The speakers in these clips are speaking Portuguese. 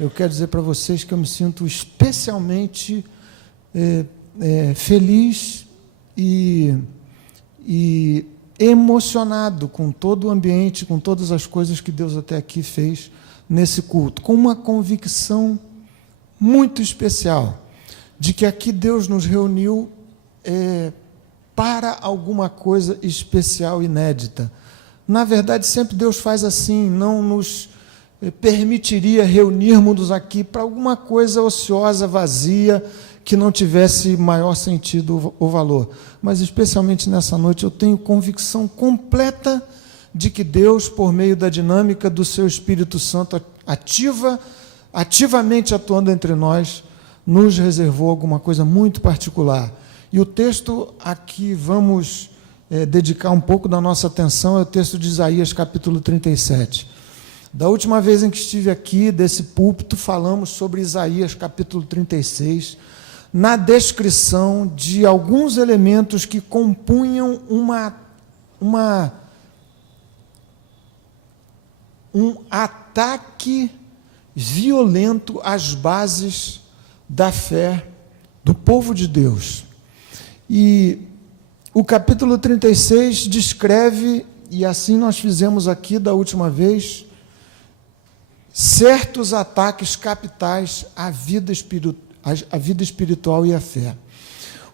eu quero dizer para vocês que eu me sinto especialmente feliz e emocionado com todo o ambiente, com todas as coisas que Deus até aqui fez nesse culto, com uma convicção muito especial de que aqui Deus nos reuniu para alguma coisa especial, inédita. Na verdade, sempre Deus faz assim, não nos permitiria reunirmos aqui para alguma coisa ociosa, vazia, que não tivesse maior sentido ou valor. Mas, especialmente nessa noite, eu tenho convicção completa de que Deus, por meio da dinâmica do seu Espírito Santo, ativamente atuando entre nós, nos reservou alguma coisa muito particular. E o texto a que vamos dedicar um pouco da nossa atenção é o texto de Isaías, capítulo 37. Da última vez em que estive aqui, desse púlpito, falamos sobre Isaías, capítulo 36, na descrição de alguns elementos que compunham um ataque violento às bases da fé do povo de Deus. E o capítulo 36 descreve, e assim nós fizemos aqui da última vez, certos ataques capitais à vida espiritual e à fé.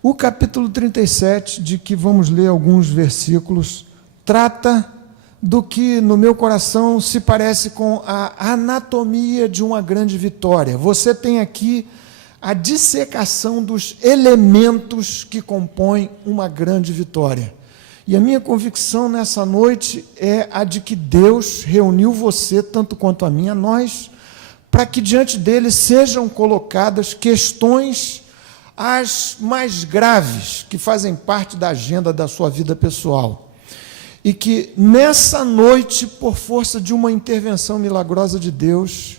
O capítulo 37, de que vamos ler alguns versículos, trata do que no meu coração se parece com a anatomia de uma grande vitória. Você tem aqui a dissecação dos elementos que compõem uma grande vitória. E a minha convicção nessa noite é a de que Deus reuniu você, tanto quanto a mim, a nós, para que diante dele sejam colocadas questões as mais graves, que fazem parte da agenda da sua vida pessoal. E que nessa noite, por força de uma intervenção milagrosa de Deus,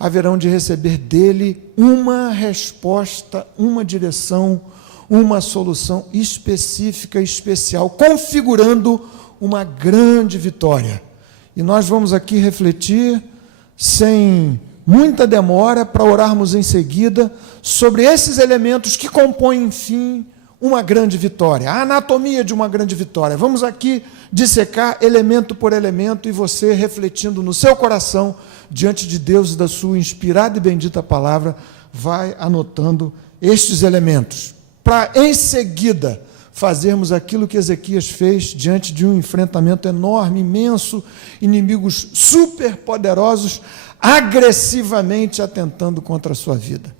haverão de receber dele uma resposta, uma direção, uma solução específica, especial, configurando uma grande vitória. E nós vamos aqui refletir, sem muita demora, para orarmos em seguida, sobre esses elementos que compõem, enfim, uma grande vitória, a anatomia de uma grande vitória. Vamos aqui dissecar elemento por elemento, e você, refletindo no seu coração, diante de Deus e da sua inspirada e bendita palavra, vai anotando estes elementos, para, em seguida, fazermos aquilo que Ezequias fez diante de um enfrentamento enorme, imenso, inimigos superpoderosos, agressivamente atentando contra a sua vida.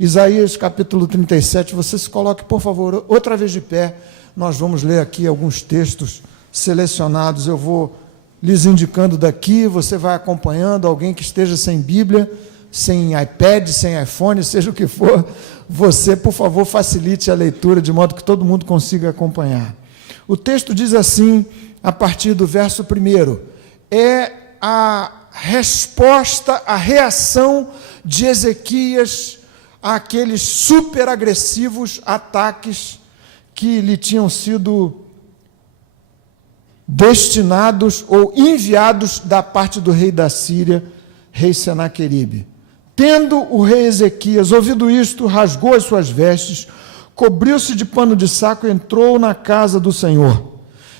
Isaías, capítulo 37, você se coloque, por favor, outra vez de pé. Nós vamos ler aqui alguns textos selecionados. Eu vou lhes indicando daqui, você vai acompanhando. Alguém que esteja sem Bíblia, sem iPad, sem iPhone, seja o que for, você, por favor, facilite a leitura, de modo que todo mundo consiga acompanhar. O texto diz assim, a partir do verso 1, é a resposta, a reação de Ezequias àqueles super agressivos ataques que lhe tinham sido destinados ou enviados da parte do rei da Síria, rei Senaqueribe. Tendo o rei Ezequias ouvido isto, rasgou as suas vestes, cobriu-se de pano de saco e entrou na casa do Senhor.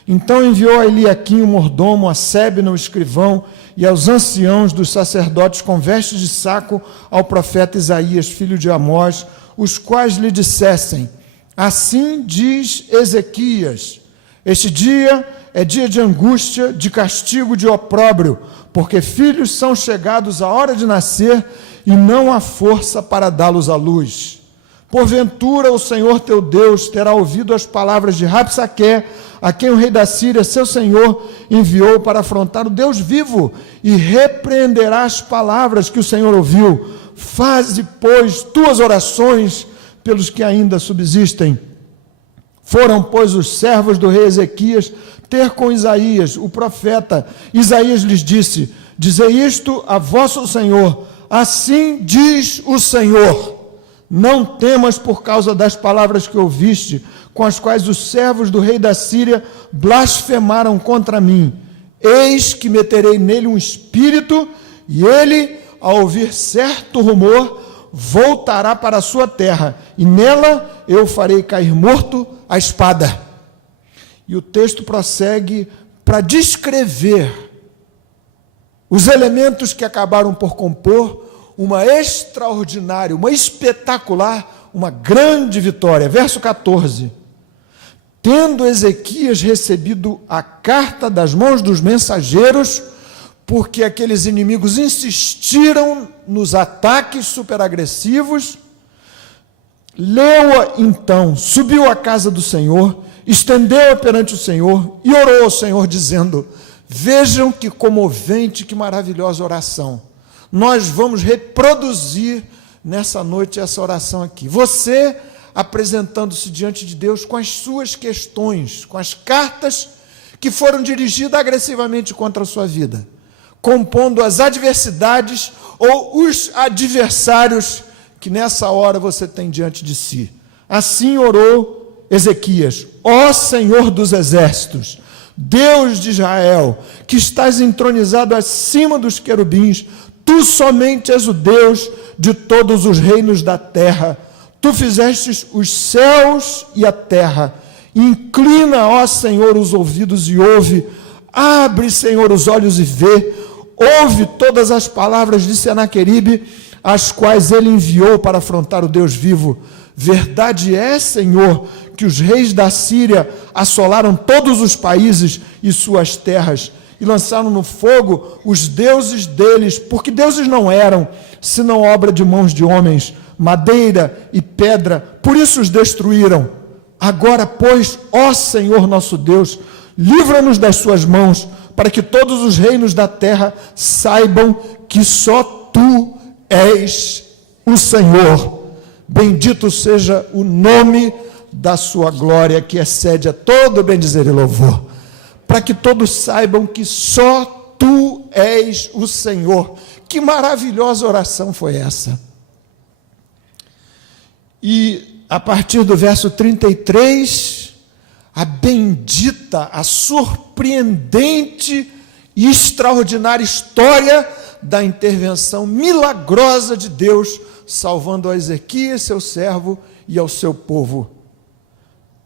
Então enviou a Eliaquim, o mordomo, a Sebna, o escrivão, e aos anciãos dos sacerdotes com vestes de saco ao profeta Isaías, filho de Amós, os quais lhe dissessem: assim diz Ezequias, este dia é dia de angústia, de castigo, de opróbrio, porque filhos são chegados à hora de nascer e não há força para dá-los à luz. Porventura o Senhor teu Deus terá ouvido as palavras de Rabsaque, a quem o rei da Síria, seu senhor, enviou para afrontar o Deus vivo, e repreenderá as palavras que o Senhor ouviu. Faze, pois, tuas orações pelos que ainda subsistem. Foram, pois, os servos do rei Ezequias ter com Isaías, o profeta. Isaías lhes disse: dizei isto a vosso Senhor, assim diz o Senhor: não temas por causa das palavras que ouviste, com as quais os servos do rei da Síria blasfemaram contra mim. Eis que meterei nele um espírito, e ele ao ouvir certo rumor, voltará para a sua terra, e nela eu farei cair morto a espada. E o texto prossegue para descrever os elementos que acabaram por compor uma extraordinária, uma espetacular, uma grande vitória. Verso 14. Tendo Ezequias recebido a carta das mãos dos mensageiros, porque aqueles inimigos insistiram nos ataques superagressivos, leu-a então, subiu à casa do Senhor, estendeu-a perante o Senhor e orou ao Senhor, dizendo: vejam que comovente, que maravilhosa oração. Nós vamos reproduzir nessa noite essa oração aqui. Você apresentando-se diante de Deus com as suas questões, com as cartas que foram dirigidas agressivamente contra a sua vida, compondo as adversidades ou os adversários que nessa hora você tem diante de si. Assim orou Ezequias: ó Senhor dos exércitos, Deus de Israel, que estás entronizado acima dos querubins, tu somente és o Deus de todos os reinos da terra. Tu fizestes os céus e a terra. Inclina, ó Senhor, os ouvidos e ouve. Abre, Senhor, os olhos e vê. Ouve todas as palavras de Senaqueribe, as quais ele enviou para afrontar o Deus vivo. Verdade é, Senhor, que os reis da Síria assolaram todos os países e suas terras, e lançaram no fogo os deuses deles, porque deuses não eram, senão obra de mãos de homens, madeira e pedra, por isso os destruíram. Agora, pois, ó Senhor nosso Deus, livra-nos das suas mãos, para que todos os reinos da terra saibam que só Tu és o Senhor. Bendito seja o nome da sua glória, que excede a todo bendizer e louvor. Para que todos saibam que só Tu és o Senhor. Que maravilhosa oração foi essa! E a partir do verso 33, a bendita, a surpreendente e extraordinária história da intervenção milagrosa de Deus, salvando a Ezequias, seu servo, e ao seu povo.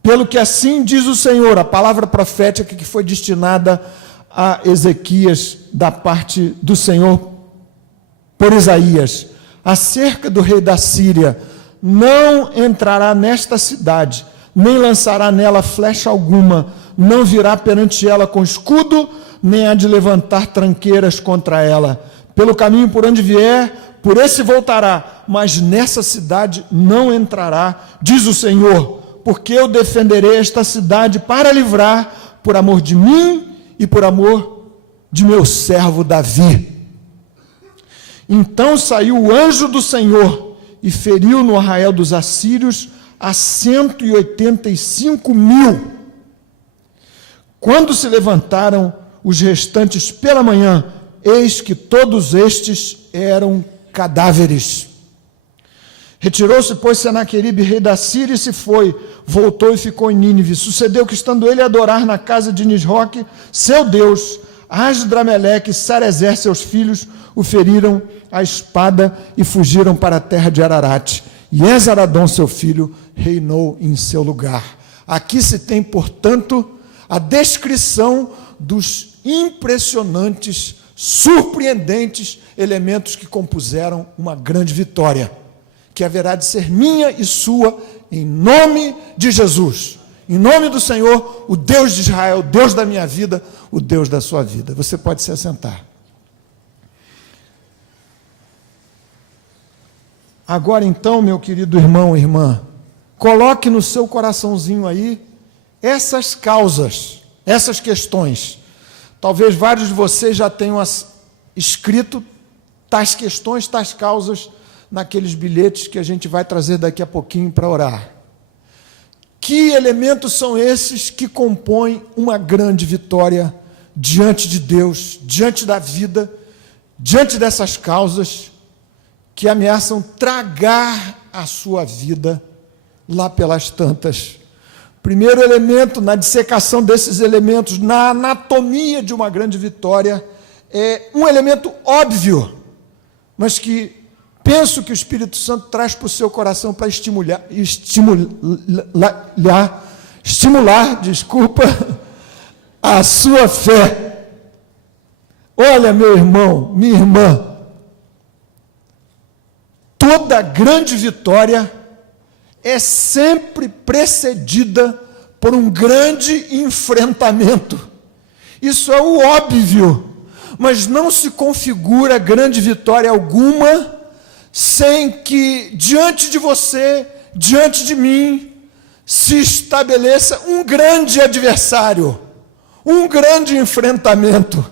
Pelo que assim diz o Senhor, a palavra profética que foi destinada a Ezequias da parte do Senhor por Isaías, acerca do rei da Síria: não entrará nesta cidade, nem lançará nela flecha alguma, não virá perante ela com escudo, nem há de levantar tranqueiras contra ela. Pelo caminho por onde vier, por esse voltará, mas nessa cidade não entrará, diz o Senhor, porque eu defenderei esta cidade para livrar, por amor de mim e por amor de meu servo Davi. Então saiu o anjo do Senhor e feriu no arraial dos assírios a 185.000. Quando se levantaram os restantes pela manhã, eis que todos estes eram cadáveres. Retirou-se, pois, Senaqueribe, rei da Síria, e se foi, voltou e ficou em Nínive. Sucedeu que, estando ele a adorar na casa de Nisroque, seu Deus, Asdrameleque e Sarezer, seus filhos, o feriram a espada e fugiram para a terra de Ararate. E Esaradom, seu filho, reinou em seu lugar. Aqui se tem, portanto, a descrição dos impressionantes, surpreendentes elementos que compuseram uma grande vitória, que haverá de ser minha e sua, em nome de Jesus, em nome do Senhor, o Deus de Israel, o Deus da minha vida, o Deus da sua vida. Você pode se assentar. Agora então, meu querido irmão e irmã, coloque no seu coraçãozinho aí essas causas, essas questões. Talvez vários de vocês já tenham escrito tais questões, tais causas, naqueles bilhetes que a gente vai trazer daqui a pouquinho para orar. Que elementos são esses que compõem uma grande vitória diante de Deus, diante da vida, diante dessas causas que ameaçam tragar a sua vida lá pelas tantas? Primeiro elemento, na dissecação desses elementos, na anatomia de uma grande vitória, é um elemento óbvio, mas que penso que o Espírito Santo traz para o seu coração para estimular, a sua fé. Olha, meu irmão, minha irmã, toda grande vitória é sempre precedida por um grande enfrentamento. Isso é o óbvio, mas não se configura grande vitória alguma sem que diante de você, diante de mim, se estabeleça um grande adversário, um grande enfrentamento.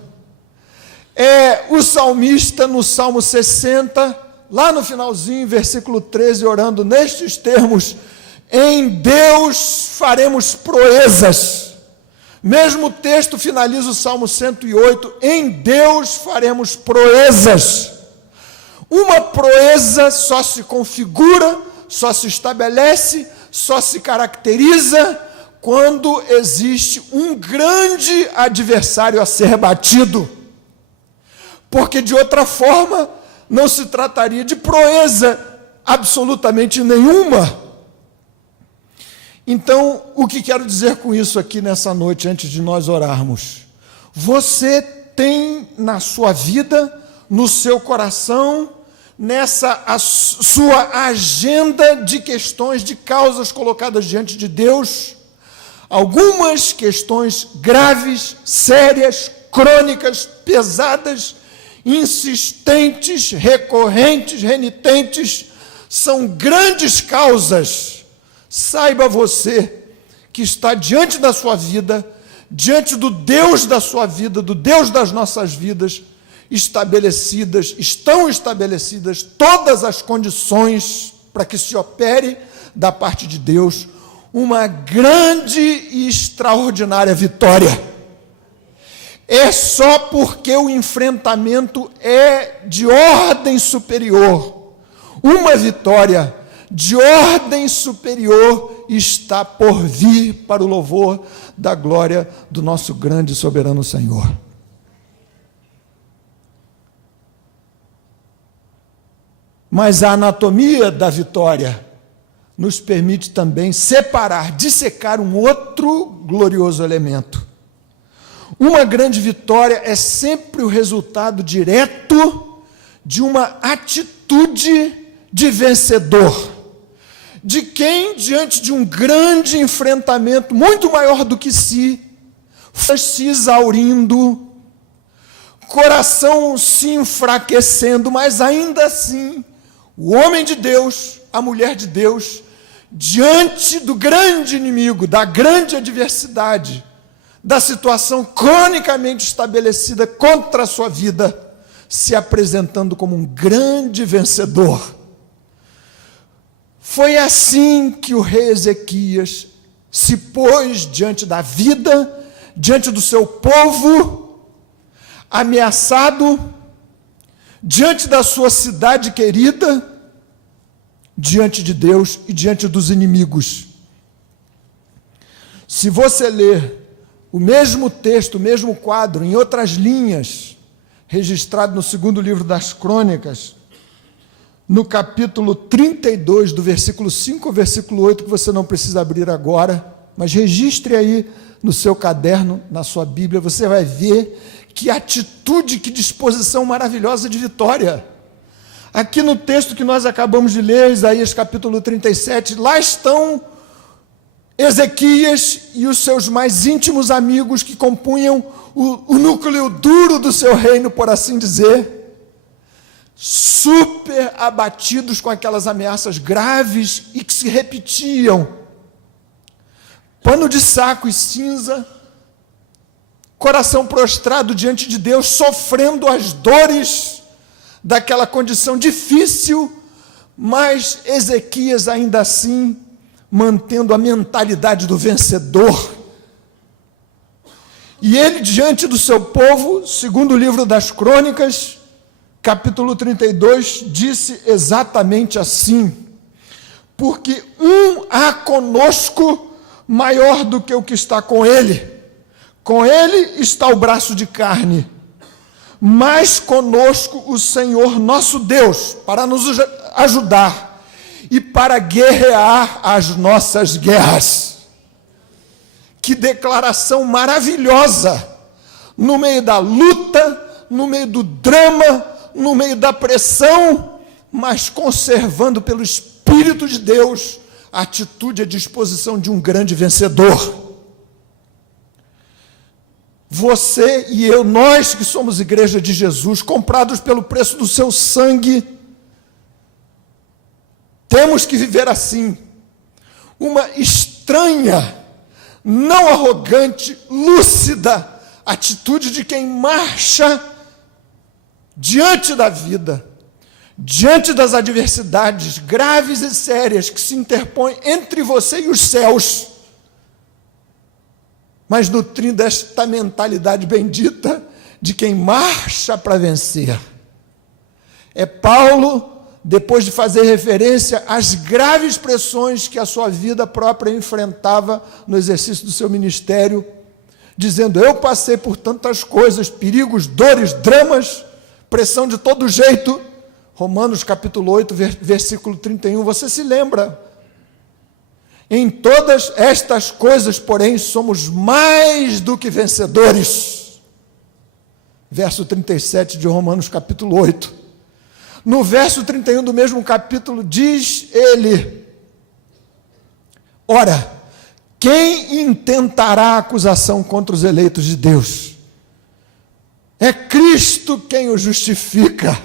O salmista no Salmo 60, lá no finalzinho, versículo 13, orando nestes termos: em Deus faremos proezas. Mesmo texto finaliza o Salmo 108, em Deus faremos proezas. Uma proeza só se configura, só se estabelece, só se caracteriza quando existe um grande adversário a ser batido. Porque de outra forma, não se trataria de proeza absolutamente nenhuma. Então, o que quero dizer com isso aqui nessa noite, antes de nós orarmos? Você tem na sua vida, no seu coração, nessa sua agenda de questões, de causas colocadas diante de Deus, algumas questões graves, sérias, crônicas, pesadas, insistentes, recorrentes, renitentes, são grandes causas. Saiba você que está diante da sua vida, diante do Deus da sua vida, do Deus das nossas vidas, estão estabelecidas todas as condições para que se opere da parte de Deus uma grande e extraordinária vitória. É só porque o enfrentamento é de ordem superior. Uma vitória de ordem superior está por vir para o louvor da glória do nosso grande e soberano Senhor. Mas a anatomia da vitória nos permite também separar, dissecar um outro glorioso elemento. Uma grande vitória é sempre o resultado direto de uma atitude de vencedor, de quem, diante de um grande enfrentamento, muito maior do que si, foi se exaurindo, coração se enfraquecendo, mas ainda assim, o homem de Deus, a mulher de Deus, diante do grande inimigo, da grande adversidade, da situação cronicamente estabelecida contra a sua vida, se apresentando como um grande vencedor. Foi assim que o rei Ezequias se pôs diante da vida, diante do seu povo, ameaçado, diante da sua cidade querida, diante de Deus e diante dos inimigos. Se você ler o mesmo texto, o mesmo quadro, em outras linhas, registrado no segundo livro das Crônicas, no capítulo 32, do versículo 5 ao versículo 8, que você não precisa abrir agora, mas registre aí no seu caderno, na sua Bíblia, você vai ver que atitude, que disposição maravilhosa de vitória. Aqui no texto que nós acabamos de ler, Isaías capítulo 37, lá estão Ezequias e os seus mais íntimos amigos que compunham o núcleo duro do seu reino, por assim dizer, super abatidos com aquelas ameaças graves e que se repetiam. Pano de saco e cinza, coração prostrado diante de Deus, sofrendo as dores daquela condição difícil, mas Ezequias ainda assim mantendo a mentalidade do vencedor. E ele, diante do seu povo, segundo o livro das Crônicas, capítulo 32, disse exatamente assim: porque há conosco maior do que o que está com ele está o braço de carne, mas conosco o Senhor nosso Deus, para nos ajudar e para guerrear as nossas guerras. Que declaração maravilhosa! No meio da luta, no meio do drama, no meio da pressão, mas conservando pelo Espírito de Deus a atitude e a disposição de um grande vencedor. Você e eu, nós que somos igreja de Jesus, comprados pelo preço do seu sangue, temos que viver assim, uma estranha, não arrogante, lúcida atitude de quem marcha diante da vida, diante das adversidades graves e sérias que se interpõem entre você e os céus, mas nutrindo esta mentalidade bendita de quem marcha para vencer. É Paulo, depois de fazer referência às graves pressões que a sua vida própria enfrentava no exercício do seu ministério, dizendo: eu passei por tantas coisas, perigos, dores, dramas, pressão de todo jeito. Romanos capítulo 8, versículo 31, você se lembra? Em todas estas coisas, porém, somos mais do que vencedores. Verso 37 de Romanos capítulo 8. No verso 31 do mesmo capítulo, diz ele: ora, quem intentará acusação contra os eleitos de Deus? É Cristo quem o justifica.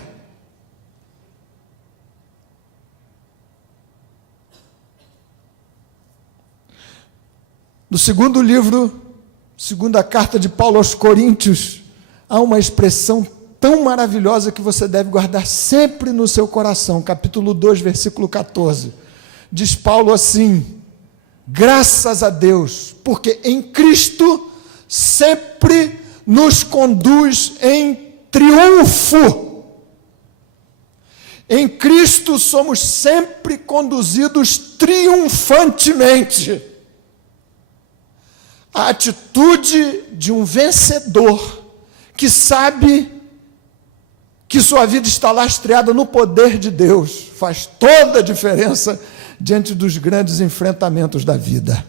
No segundo livro, segunda carta de Paulo aos Coríntios, há uma expressão tão maravilhosa que você deve guardar sempre no seu coração. Capítulo 2, versículo 14. Diz Paulo assim: graças a Deus, porque em Cristo sempre nos conduz em triunfo. Em Cristo somos sempre conduzidos triunfantemente. A atitude de um vencedor que sabe que sua vida está lastreada no poder de Deus faz toda a diferença diante dos grandes enfrentamentos da vida.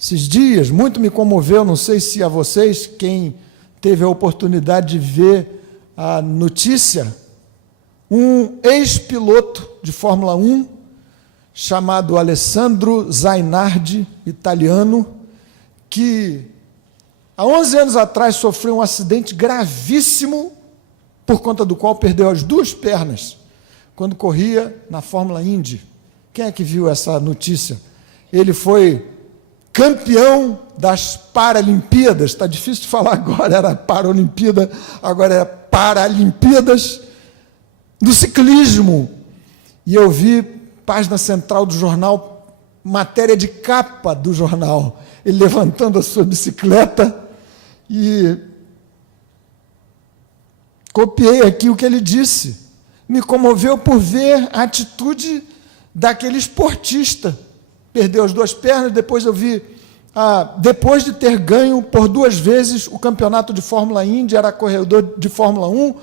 Esses dias, muito me comoveu, não sei se a vocês, quem teve a oportunidade de ver a notícia, um ex-piloto de Fórmula 1, chamado Alessandro Zainardi, italiano, que há 11 anos atrás sofreu um acidente gravíssimo, por conta do qual perdeu as duas pernas, quando corria na Fórmula Indy. Quem é que viu essa notícia? Ele foi campeão das Paralimpíadas, está difícil de falar agora, era Paralimpíada, agora é Paralimpíadas, do ciclismo. E eu vi, página central do jornal, matéria de capa do jornal, ele levantando a sua bicicleta, e copiei aqui o que ele disse. Me comoveu por ver a atitude daquele esportista. Perdeu as duas pernas, depois eu vi, depois de ter ganho por 2 vezes o campeonato de Fórmula Indy, era corredor de Fórmula 1,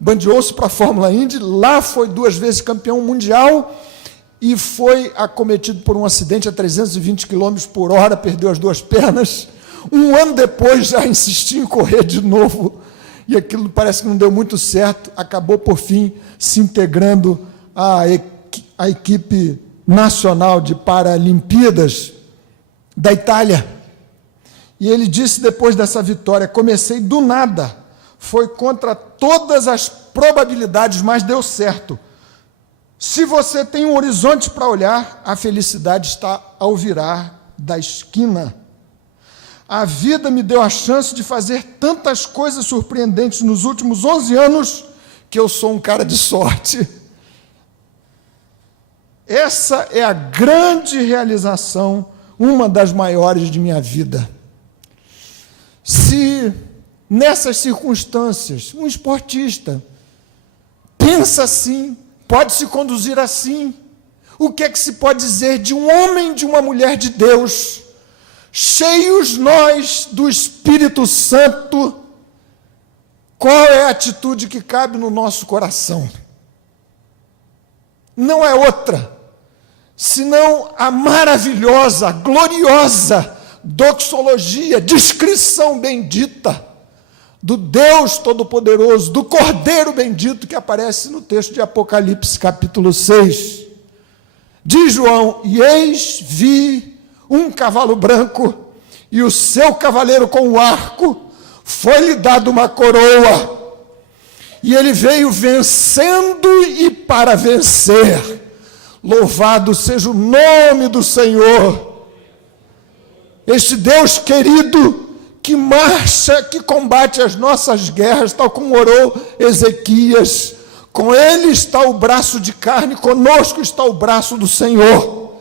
bandeou-se para a Fórmula Indy, lá foi 2 vezes campeão mundial, e foi acometido por um acidente a 320 km por hora, perdeu as duas pernas. 1 ano depois já insistiu em correr de novo, e aquilo parece que não deu muito certo, acabou por fim se integrando à equipe nacional de Paralimpíadas da Itália. E ele disse depois dessa vitória: comecei do nada, foi contra todas as probabilidades, mas deu certo. Se você tem um horizonte para olhar, a felicidade está ao virar da esquina. A vida me deu a chance de fazer tantas coisas surpreendentes nos últimos 11 anos, que eu sou um cara de sorte. Essa é a grande realização, uma das maiores de minha vida. Se nessas circunstâncias um esportista pensa assim, pode se conduzir assim, o que é que se pode dizer de um homem, de uma mulher de Deus, cheios nós do Espírito Santo, Qual é a atitude que cabe no nosso coração? Não é outra, senão a maravilhosa, gloriosa doxologia, descrição bendita do Deus Todo-Poderoso, do Cordeiro bendito que aparece no texto de Apocalipse, capítulo 6. Diz João: e eis, vi um cavalo branco, e o seu cavaleiro com o arco, foi-lhe dado uma coroa, e ele veio vencendo e para vencer. Louvado seja o nome do Senhor. Este Deus querido, que marcha, que combate as nossas guerras, tal como orou Ezequias. Com ele está o braço de carne, conosco está o braço do Senhor.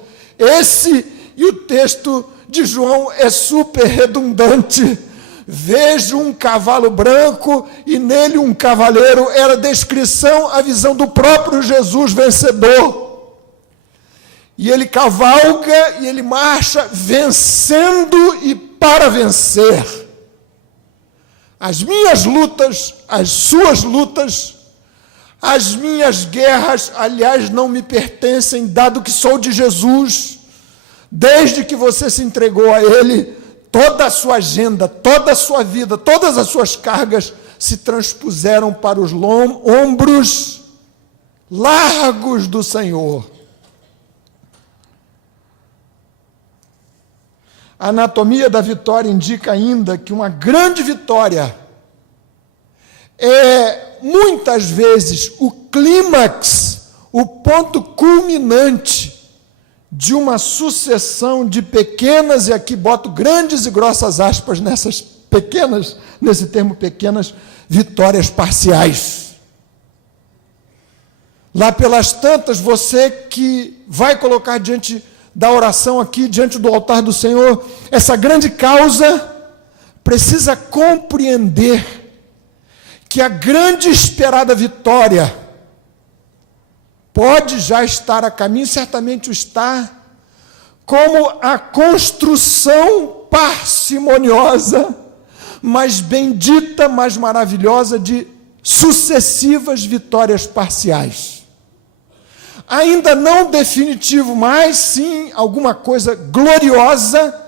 E o texto de João é super redundante. Vejo um cavalo branco e nele um cavaleiro. Era a descrição, a visão do próprio Jesus vencedor. E ele cavalga e ele marcha vencendo e para vencer. As minhas lutas, as suas lutas, as minhas guerras, aliás, não me pertencem, dado que sou de Jesus. Desde que você se entregou a Ele, toda a sua agenda, toda a sua vida, todas as suas cargas se transpuseram para os ombros largos do Senhor. A anatomia da vitória indica ainda que uma grande vitória é, muitas vezes, o clímax, o ponto culminante de uma sucessão de pequenas, e aqui boto grandes e grossas aspas nessas pequenas, nesse termo pequenas, vitórias parciais. Lá pelas tantas, você que vai colocar diante da oração aqui, diante do altar do Senhor, essa grande causa, precisa compreender que a grande esperada vitória pode já estar a caminho, certamente o está, como a construção parcimoniosa, mas bendita, mas maravilhosa, de sucessivas vitórias parciais. Ainda não definitivo, mas sim alguma coisa gloriosa,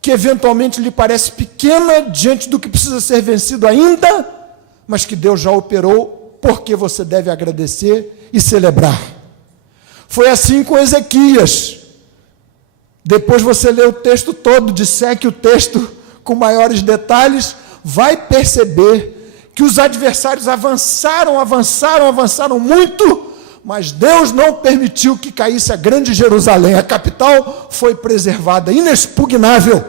que eventualmente lhe parece pequena diante do que precisa ser vencido ainda, mas que Deus já operou, porque você deve agradecer e celebrar. Foi assim com Ezequias. Depois você lê o texto todo, disseque o texto com maiores detalhes, vai perceber que os adversários avançaram muito, mas Deus não permitiu que caísse a grande Jerusalém. A capital foi preservada, inexpugnável.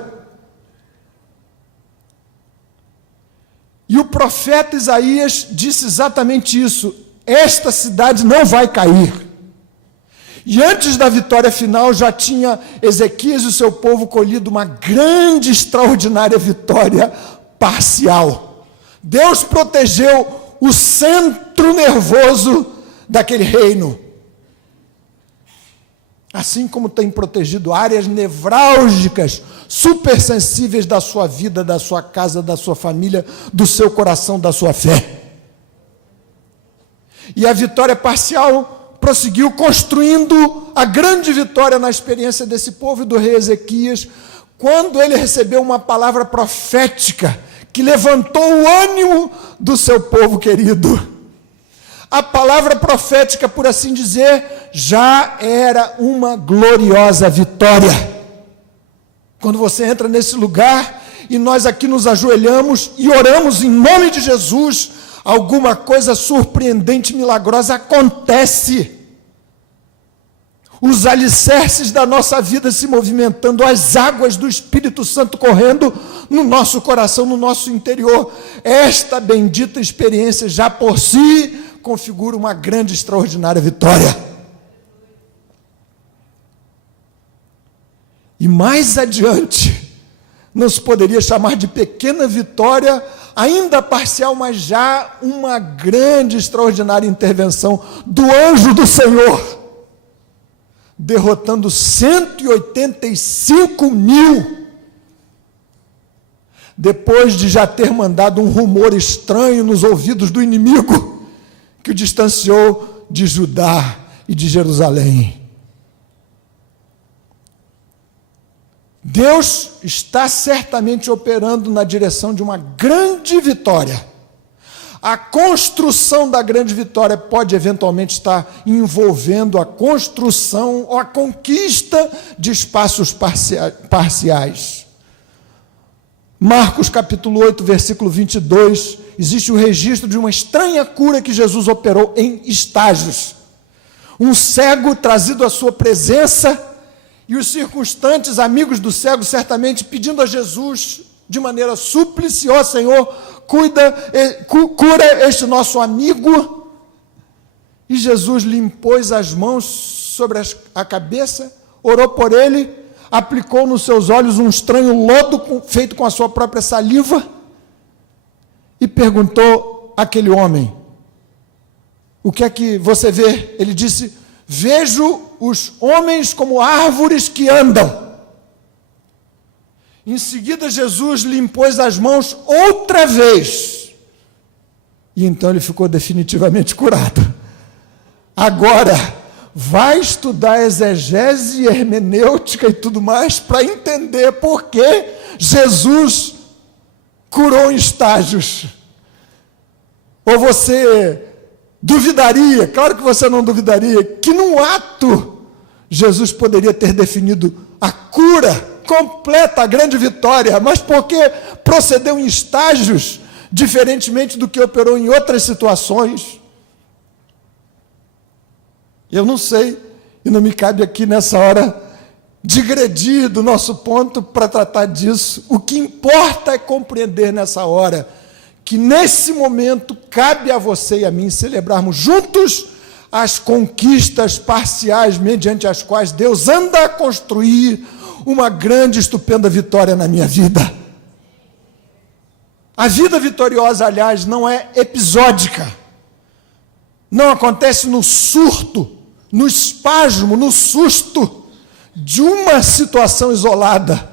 E o profeta Isaías disse exatamente isso: esta cidade não vai cair. E antes da vitória final, já tinha Ezequias e o seu povo colhido uma grande, extraordinária vitória parcial. Deus protegeu o centro nervoso daquele reino, assim como tem protegido áreas nevrálgicas, supersensíveis da sua vida, da sua casa, da sua família, do seu coração, da sua fé. E a vitória parcial prosseguiu construindo a grande vitória na experiência desse povo e do rei Ezequias, quando ele recebeu uma palavra profética que levantou o ânimo do seu povo querido. A palavra profética, por assim dizer, já era uma gloriosa vitória. Quando você entra nesse lugar e nós aqui nos ajoelhamos e oramos em nome de Jesus, alguma coisa surpreendente, milagrosa acontece. Os alicerces da nossa vida se movimentando, as águas do Espírito Santo correndo no nosso coração, no nosso interior. Esta bendita experiência já por si configura uma grande, extraordinária vitória. E mais adiante, não se poderia chamar de pequena vitória, ainda parcial, mas já uma grande, extraordinária intervenção do anjo do Senhor, derrotando 185 mil depois de já ter mandado um rumor estranho nos ouvidos do inimigo, que o distanciou de Judá e de Jerusalém. Deus está certamente operando na direção de uma grande vitória. A construção da grande vitória pode eventualmente estar envolvendo a construção ou a conquista de espaços parciais. Marcos capítulo 8, versículo 22, existe o registro de uma estranha cura que Jesus operou em estágios. Um cego trazido à sua presença, e os circunstantes, amigos do cego, certamente pedindo a Jesus, de maneira súplice: ó Senhor, cura este nosso amigo. E Jesus lhe impôs as mãos sobre a cabeça, orou por ele, aplicou nos seus olhos um estranho lodo feito com a sua própria saliva, e perguntou àquele homem: o que é que você vê? Ele disse: vejo os homens como árvores que andam. Em seguida, Jesus lhe impôs as mãos outra vez, e então ele ficou definitivamente curado. Agora, vai estudar exegese, hermenêutica e tudo mais, para entender por que Jesus curou em estágios. Ou você duvidaria, claro que você não duvidaria, que num ato Jesus poderia ter definido a cura completa, a grande vitória, mas porque procedeu em estágios, diferentemente do que operou em outras situações. Eu não sei, e não me cabe aqui nessa hora digredir do nosso ponto para tratar disso. O que importa é compreender nessa hora que nesse momento cabe a você e a mim celebrarmos juntos as conquistas parciais mediante as quais Deus anda a construir uma grande, estupenda vitória na minha vida. A vida vitoriosa, aliás, não é episódica. Não acontece no surto, no espasmo, no susto de uma situação isolada.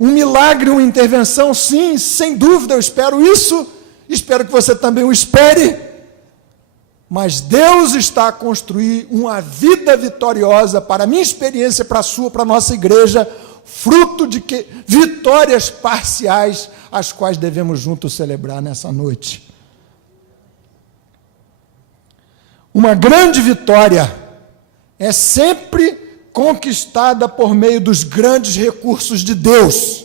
Um milagre, uma intervenção, sim, sem dúvida, eu espero isso, espero que você também o espere, mas Deus está a construir uma vida vitoriosa para a minha experiência, para a sua, para a nossa igreja, fruto de vitórias parciais, as quais devemos juntos celebrar nessa noite. Uma grande vitória é sempre conquistada por meio dos grandes recursos de Deus.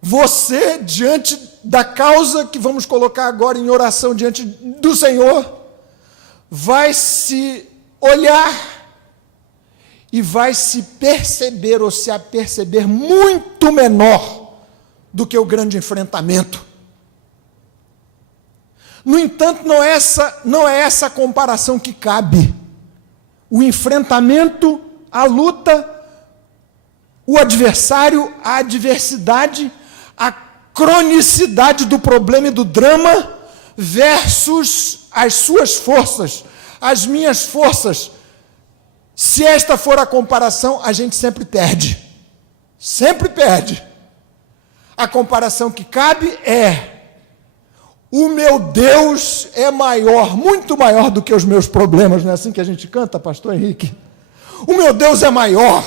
Você, diante da causa que vamos colocar agora em oração diante do Senhor, vai se olhar e vai se perceber ou se aperceber muito menor do que o grande enfrentamento. No entanto, não é essa a comparação que cabe. O enfrentamento, a luta, o adversário, a adversidade, a cronicidade do problema e do drama versus as suas forças, as minhas forças. Se esta for a comparação, a gente sempre perde. Sempre perde. A comparação que cabe é: o meu Deus é maior, muito maior do que os meus problemas. Não é assim que a gente canta, pastor Henrique? O meu Deus é maior.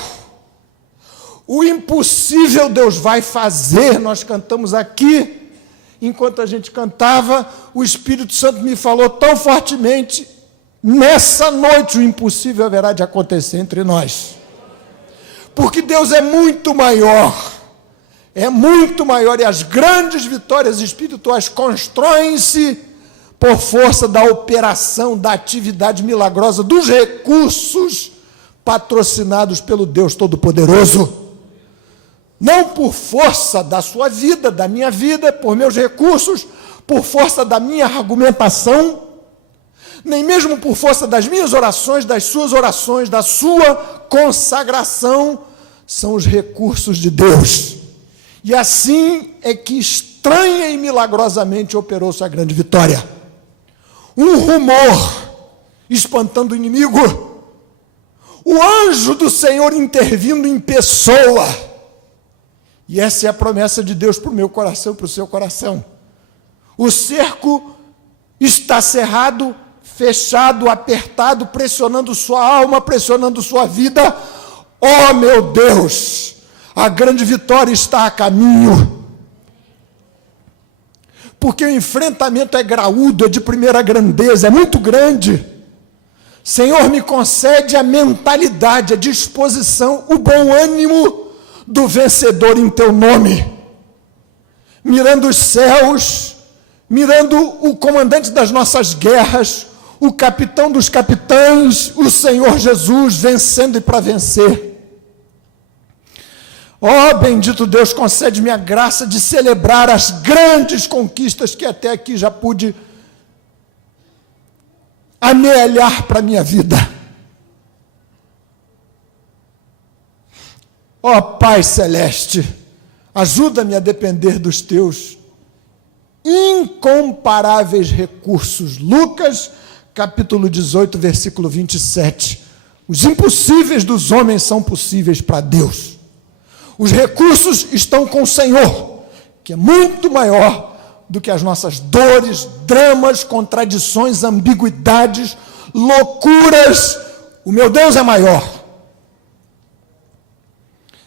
O impossível Deus vai fazer. Nós cantamos aqui, enquanto a gente cantava, o Espírito Santo me falou tão fortemente: nessa noite o impossível haverá de acontecer entre nós. Porque Deus é muito maior. É muito maior, e as grandes vitórias espirituais constroem-se por força da operação, da atividade milagrosa, dos recursos patrocinados pelo Deus Todo-Poderoso. Não por força da sua vida, da minha vida, por meus recursos, por força da minha argumentação, nem mesmo por força das minhas orações, das suas orações, da sua consagração, são os recursos de Deus. E assim é que estranha e milagrosamente operou-se a grande vitória. Um rumor espantando o inimigo, o anjo do Senhor intervindo em pessoa, E essa é a promessa de Deus para o meu coração e para o seu coração. O cerco está cerrado, fechado, apertado, pressionando sua alma, pressionando sua vida. Oh, meu Deus, a grande vitória está a caminho. Porque o enfrentamento é graúdo, é de primeira grandeza, é muito grande. Senhor, me concede a mentalidade, a disposição, o bom ânimo do vencedor em teu nome. Mirando os céus, mirando o comandante das nossas guerras, o capitão dos capitães, o Senhor Jesus, vencendo e para vencer. Ó, bendito Deus, concede-me a graça de celebrar as grandes conquistas que até aqui já pude amealhar para a minha vida. Ó Pai Celeste, ajuda-me a depender dos teus incomparáveis recursos. Lucas, capítulo 18, versículo 27. Os impossíveis dos homens são possíveis para Deus. Os recursos estão com o Senhor, que é muito maior do que as nossas dores, dramas, contradições, ambiguidades, loucuras. O meu Deus é maior.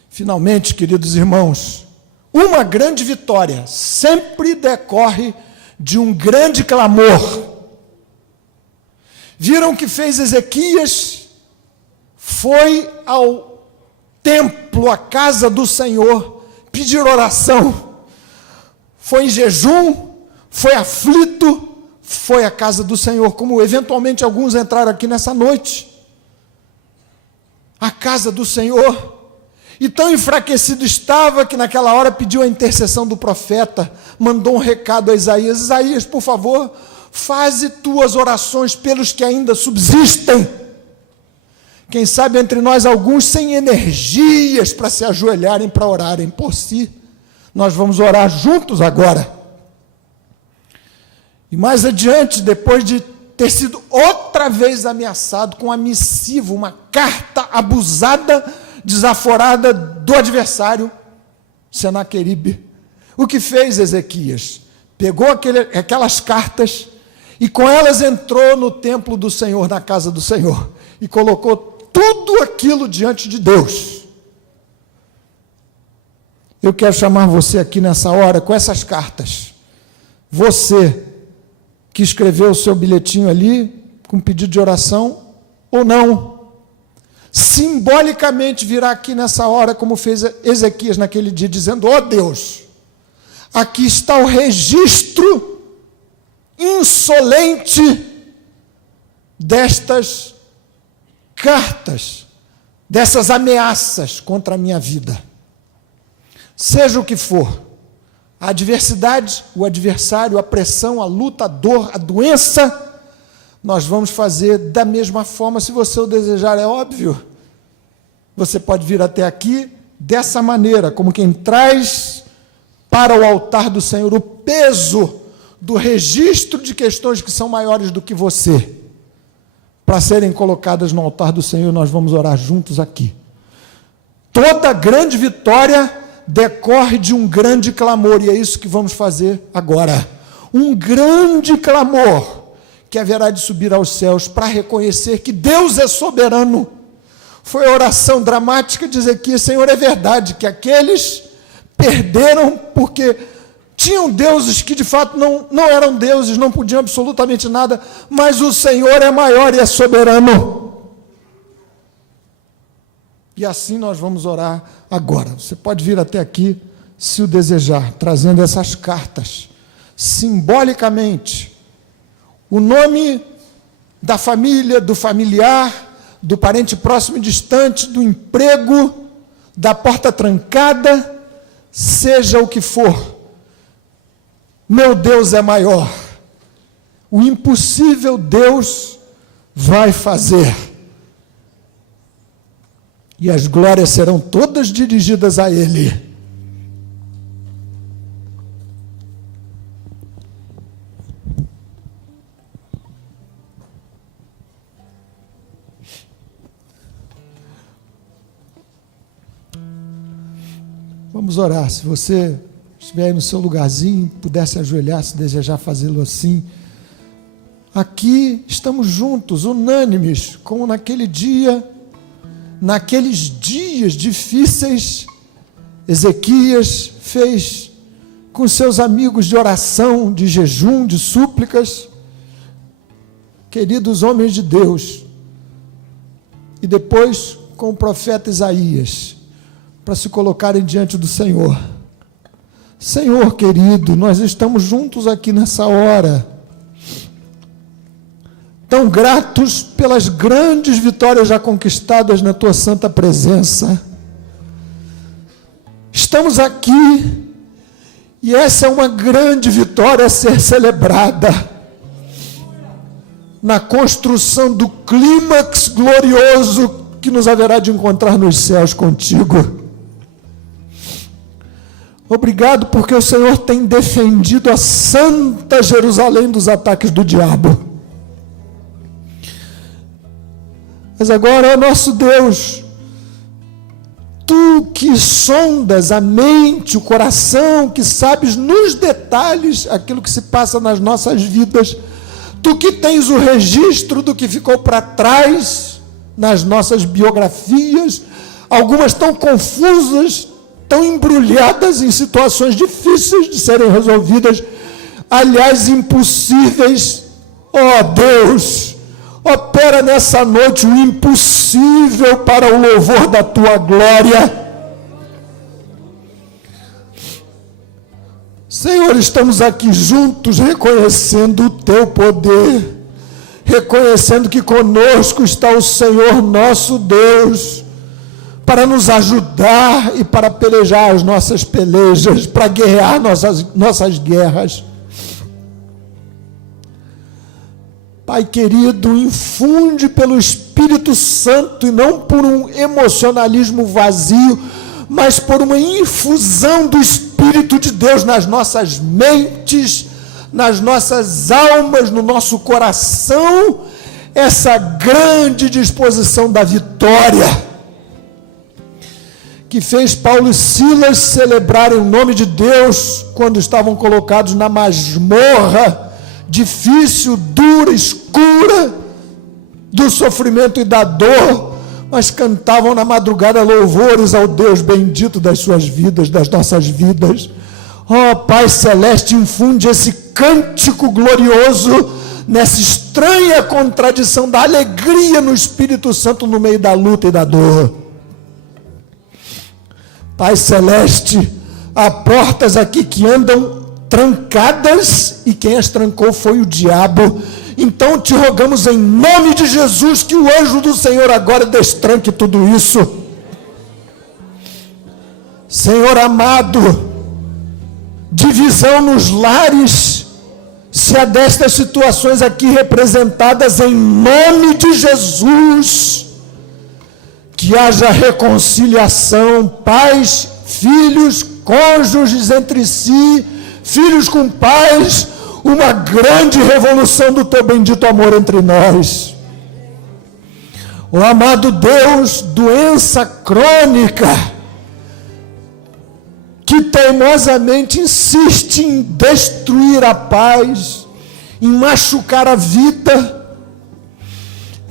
Finalmente, queridos irmãos, uma grande vitória sempre decorre de um grande clamor. Viram o que fez Ezequias? Foi ao templo, à casa do Senhor, pedir oração. Foi em jejum, foi aflito, foi à casa do Senhor, como eventualmente alguns entraram aqui nessa noite. A casa do Senhor. E tão enfraquecido estava que naquela hora pediu a intercessão do profeta, mandou um recado a Isaías: Isaías, por favor, faze tuas orações pelos que ainda subsistem. Quem sabe entre nós alguns sem energias para se ajoelharem, para orarem por si. Nós vamos orar juntos agora. E mais adiante, depois de ter sido outra vez ameaçado com uma missiva, uma carta abusada, desaforada do adversário, Senaqueribe, o que fez Ezequias? Pegou aquelas cartas e com elas entrou no templo do Senhor, na casa do Senhor, e colocou tudo aquilo diante de Deus. Eu quero chamar você aqui nessa hora com essas cartas. Você que escreveu o seu bilhetinho ali, com pedido de oração, ou não, simbolicamente virá aqui nessa hora, como fez Ezequias naquele dia, dizendo: ó Deus, aqui está o registro insolente destas cartas, dessas ameaças contra a minha vida. Seja o que for, a adversidade, o adversário, a pressão, a luta, a dor, a doença, nós vamos fazer da mesma forma, se você o desejar, é óbvio. Você pode vir até aqui dessa maneira, como quem traz para o altar do Senhor o peso do registro de questões que são maiores do que você, para serem colocadas no altar do Senhor. Nós vamos orar juntos aqui. Toda grande vitória decorre de um grande clamor, e é isso que vamos fazer agora. Um grande clamor que haverá de subir aos céus para reconhecer que Deus é soberano. Foi a oração dramática de Ezequias: Senhor, é verdade que aqueles perderam porque tinham deuses que de fato não eram deuses, não podiam absolutamente nada, mas o Senhor é maior e é soberano. E assim nós vamos orar agora. Você pode vir até aqui, se o desejar, trazendo essas cartas, simbolicamente, o nome da família, do familiar, do parente próximo e distante, do emprego, da porta trancada, seja o que for. Meu Deus é maior. O impossível Deus vai fazer. E as glórias serão todas dirigidas a Ele. Vamos orar. Se você estiver aí no seu lugarzinho, pudesse ajoelhar, se desejar fazê-lo assim. Aqui estamos juntos, unânimes, como naquele dia, naqueles dias difíceis, Ezequias fez com seus amigos de oração, de jejum, de súplicas. Queridos homens de Deus, e depois com o profeta Isaías, para se colocarem diante do Senhor. Senhor querido, nós estamos juntos aqui nessa hora, tão gratos pelas grandes vitórias já conquistadas na Tua santa presença. Estamos aqui, e essa é uma grande vitória a ser celebrada, na construção do clímax glorioso que nos haverá de encontrar nos céus contigo. Obrigado porque o Senhor tem defendido a santa Jerusalém dos ataques do diabo. Mas agora, ó nosso Deus, Tu que sondas a mente, o coração, que sabes nos detalhes aquilo que se passa nas nossas vidas, Tu que tens o registro do que ficou para trás nas nossas biografias, algumas tão confusas, tão embrulhadas em situações difíceis de serem resolvidas, aliás, impossíveis. Ó Deus, opera nessa noite o impossível para o louvor da Tua glória. Senhor, estamos aqui juntos reconhecendo o Teu poder, reconhecendo que conosco está o Senhor nosso Deus, para nos ajudar e para pelejar as nossas pelejas, para guerrear nossas guerras. Pai querido, infunde pelo Espírito Santo, e não por um emocionalismo vazio, mas por uma infusão do Espírito de Deus nas nossas mentes, nas nossas almas, no nosso coração, essa grande disposição da vitória, que fez Paulo e Silas celebrarem o nome de Deus, quando estavam colocados na masmorra, difícil, dura, escura, do sofrimento e da dor, mas cantavam na madrugada louvores ao Deus bendito das suas vidas, das nossas vidas. Ó Pai Celeste, infunde esse cântico glorioso nessa estranha contradição da alegria no Espírito Santo no meio da luta e da dor. Pai Celeste, há portas aqui que andam trancadas, e quem as trancou foi o diabo. Então te rogamos em nome de Jesus que o anjo do Senhor agora destranque tudo isso. Senhor amado, divisão nos lares, se há destas situações aqui representadas, em nome de Jesus, que haja reconciliação, pais, filhos, cônjuges entre si, filhos com pais, uma grande revolução do Teu bendito amor entre nós. Ó amado Deus, doença crônica, que teimosamente insiste em destruir a paz, em machucar a vida,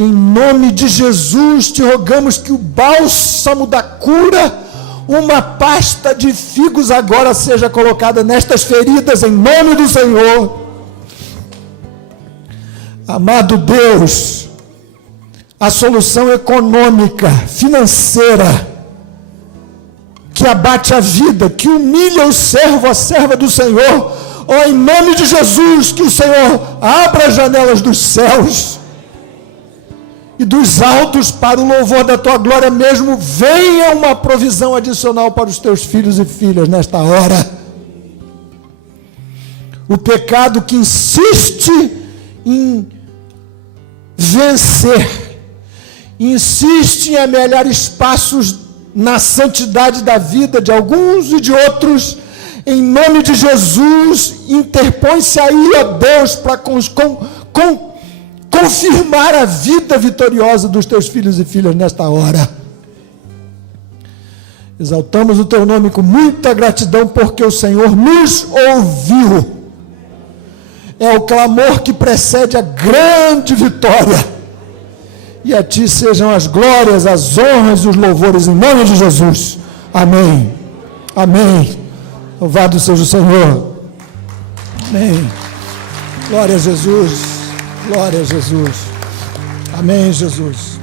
em nome de Jesus, te rogamos que o bálsamo da cura, uma pasta de figos agora seja colocada nestas feridas, em nome do Senhor. Amado Deus, a solução econômica, financeira, que abate a vida, que humilha o servo, a serva do Senhor, ó, em nome de Jesus, que o Senhor abra as janelas dos céus e dos altos para o louvor da Tua glória mesmo, venha uma provisão adicional para os Teus filhos e filhas nesta hora. O pecado que insiste em vencer, insiste em amealhar espaços na santidade da vida de alguns e de outros, em nome de Jesus, interpõe-se aí, ó Deus, para confirmar a vida vitoriosa dos Teus filhos e filhas nesta hora. Exaltamos o teu nome com muita gratidão, porque o Senhor nos ouviu. É o clamor que precede a grande vitória. E a ti sejam as glórias, as honras e os louvores, em nome de Jesus. Amém. Amém. Louvado seja o Senhor. Amém. Glória a Jesus. Glória a Jesus. Amém, Jesus.